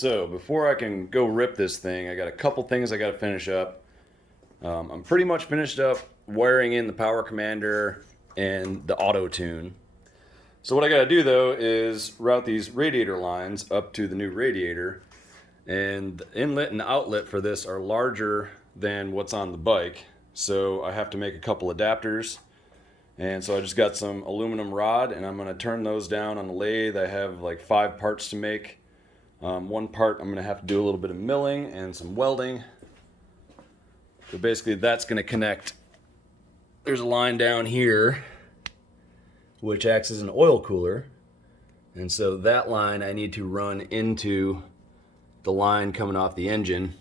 So before I can go rip this thing, I got a couple things I got to finish up. I'm pretty much finished up wiring in the power commander and the Autotune. So what I got to do though is route these radiator lines up to the new radiator, and the inlet and outlet for this are larger than what's on the bike. So I have to make a couple adapters. And so I just got some aluminum rod and I'm going to turn those down on the lathe. I have like 5 parts to make. One part I'm going to have to do a little bit of milling and some welding. So basically that's going to connect. There's a line down here which acts as an oil cooler. And so that line I need to run into the line coming off the engine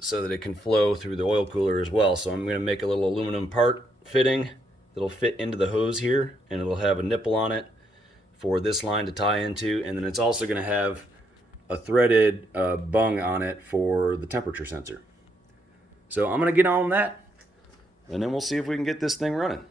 so that it can flow through the oil cooler as well. So I'm going to make a little aluminum part fitting that'll fit into the hose here, and it'll have a nipple on it for this line to tie into, and then it's also going to have a threaded bung on it for the temperature sensor. So I'm going to get on that, and then we'll see if we can get this thing running.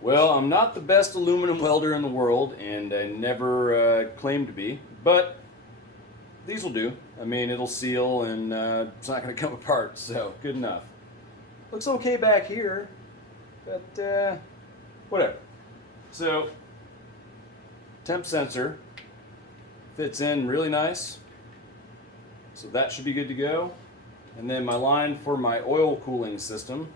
Well, I'm not the best aluminum welder in the world, and I never claimed to be, but these will do. I mean, it'll seal and it's not going to come apart, so good enough. Looks okay back here, but whatever. So, temp sensor fits in really nice, so that should be good to go. And then my line for my oil cooling system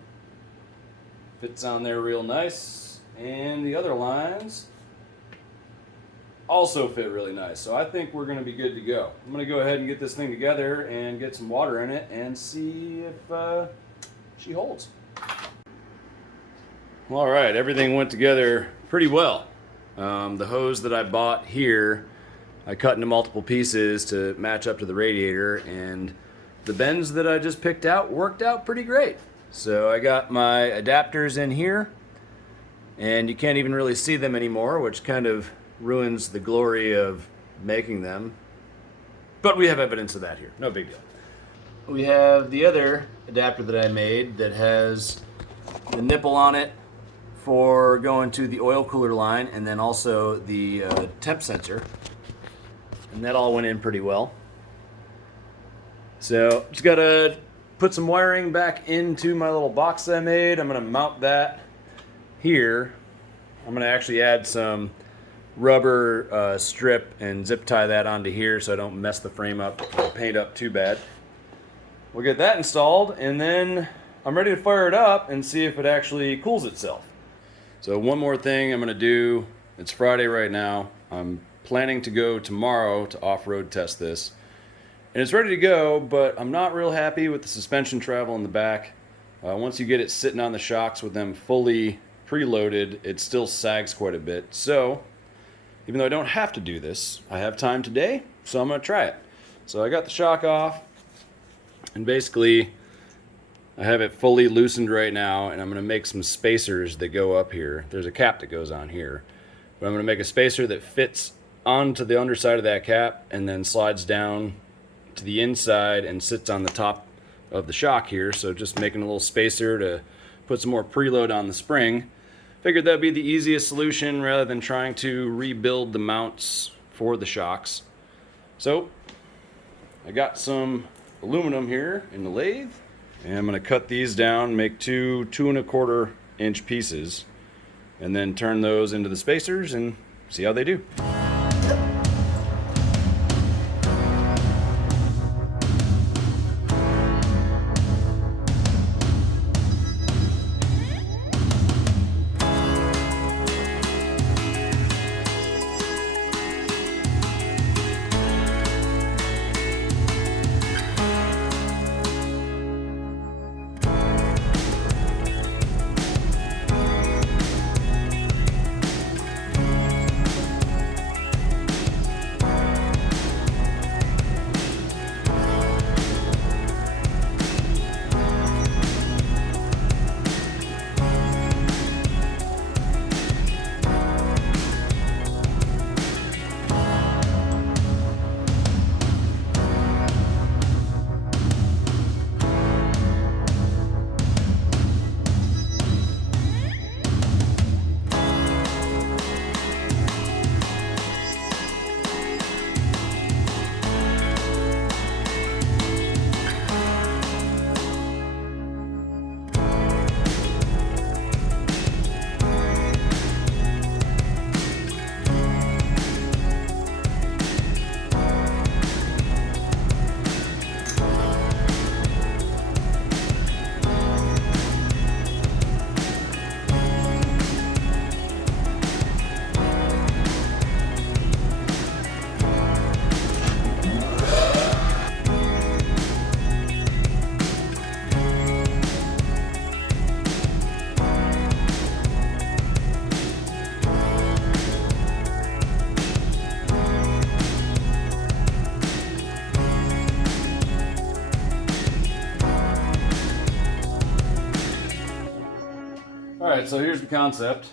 fits on there real nice. And the other lines also fit really nice. So I think we're going to be good to go. I'm going to go ahead and get this thing together and get some water in it and see if she holds. All right, everything went together pretty well. The hose that I bought here, I cut into multiple pieces to match up to the radiator, and the bends that I just picked out worked out pretty great. So I got my adapters in here, and you can't even really see them anymore, which kind of ruins the glory of making them. But we have evidence of that here, no big deal. We have the other adapter that I made that has the nipple on it for going to the oil cooler line and then also the temp sensor. And that all went in pretty well. So just gotta put some wiring back into my little box that I made. I'm gonna mount that here. I'm gonna actually add some rubber strip and zip tie that onto here so I don't mess the frame up or paint up too bad. We'll get that installed and then I'm ready to fire it up and see if it actually cools itself. So one more thing I'm gonna do. It's Friday right now. I'm planning to go tomorrow to off-road test this. And it's ready to go, but I'm not real happy with the suspension travel in the back. Once you get it sitting on the shocks with them fully preloaded, it still sags quite a bit. So, even though I don't have to do this, I have time today, so I'm gonna try it. So I got the shock off, and basically, I have it fully loosened right now, and I'm gonna make some spacers that go up here. There's a cap that goes on here. But I'm gonna make a spacer that fits onto the underside of that cap, and then slides down to the inside and sits on the top of the shock here. So just making a little spacer to put some more preload on the spring. Figured that'd be the easiest solution rather than trying to rebuild the mounts for the shocks. So I got some aluminum here in the lathe, and I'm gonna cut these down, make two 2¼ inch pieces, and then turn those into the spacers and see how they do. Alright, so here's the concept.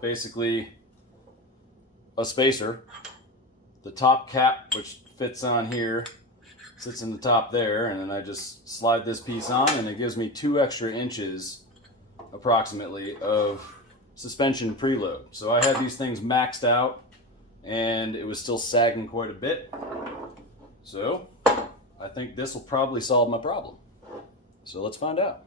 Basically, a spacer. The top cap, which fits on here, sits in the top there, and then I just slide this piece on, and it gives me 2 extra inches, approximately, of suspension preload. So I had these things maxed out, and it was still sagging quite a bit. So, I think this will probably solve my problem. So let's find out.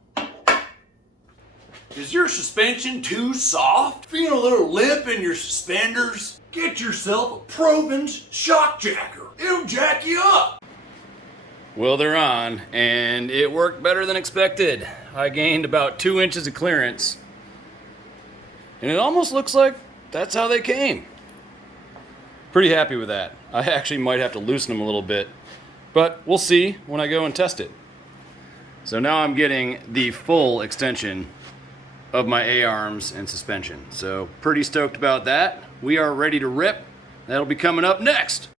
Is your suspension too soft? Feeling a little lip in your suspenders? Get yourself a Provins shock jacker. It'll jack you up. Well, they're on, and it worked better than expected. I gained about 2 inches of clearance, and it almost looks like that's how they came. Pretty happy with that. I actually might have to loosen them a little bit, but we'll see when I go and test it. So now I'm getting the full extension of my A-arms and suspension. So pretty stoked about that. We are ready to rip. That'll be coming up next.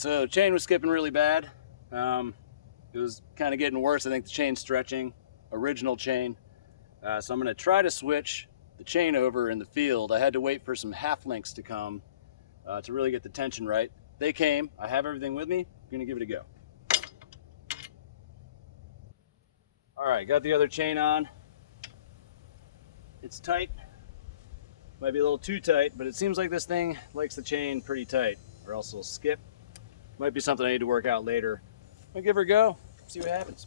so chain was skipping really bad. It was kind of getting worse. I think the chain's stretching, original chain. So I'm gonna try to switch the chain over in the field. I had to wait for some half links to come to really get the tension right. They came, I have everything with me, I'm gonna give it a go. All right, got the other chain on. It's tight, might be a little too tight, but it seems like this thing likes the chain pretty tight, or else it'll skip. Might be something I need to work out later. I'll give her a go, see what happens.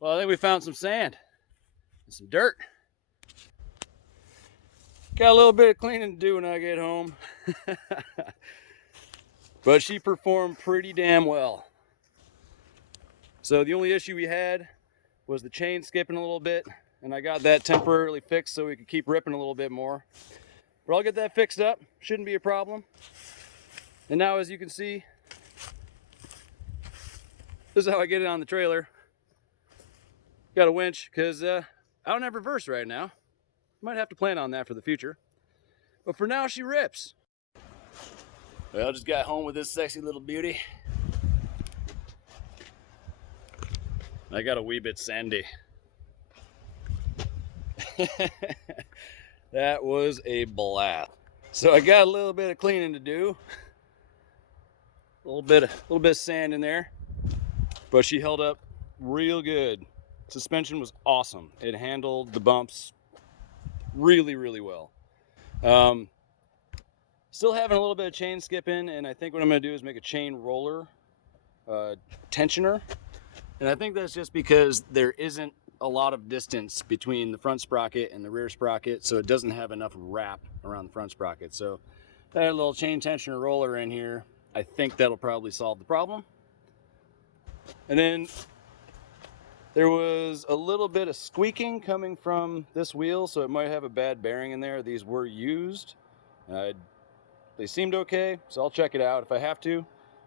Well, I think we found some sand and some dirt. Got a little bit of cleaning to do when I get home. But she performed pretty damn well. So the only issue we had was the chain skipping a little bit, and I got that temporarily fixed so we could keep ripping a little bit more. But I'll get that fixed up, shouldn't be a problem. And now, as you can see, this is how I get it on the trailer. Got a winch, because I don't have reverse right now. Might have to plan on that for the future. But for now, she rips. Well, just got home with this sexy little beauty. I got a wee bit sandy. That was a blast. So I got a little bit of cleaning to do. A little bit of sand in there, but she held up real good. Suspension was awesome. It handled the bumps really, really well. Still having a little bit of chain skipping, and I think what I'm going to do is make a chain roller tensioner. And I think that's just because there isn't a lot of distance between the front sprocket and the rear sprocket, so it doesn't have enough wrap around the front sprocket. So I had a little chain tensioner roller in here. I think that'll probably solve the problem. And then there was a little bit of squeaking coming from this wheel, so it might have a bad bearing in there. These were used. They seemed okay, so I'll check it out. If I have to,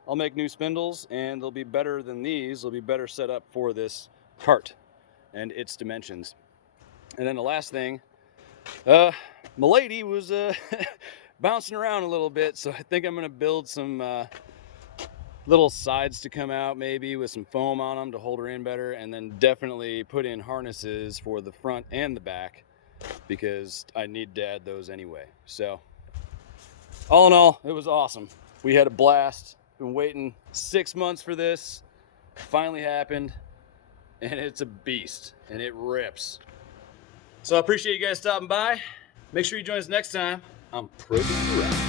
I'll make new spindles, and they'll be better than these. They'll be better set up for this cart and its dimensions. And then the last thing, my lady was bouncing around a little bit, so I think I'm going to build some little sides to come out, maybe with some foam on them to hold her in better, and then definitely put in harnesses for the front and the back, because I need to add those anyway. So all in all, it was awesome. We had a blast. Been waiting 6 months for this. Finally happened, and it's a beast, and it rips. So I appreciate you guys stopping by. Make sure you join us next time on Provins.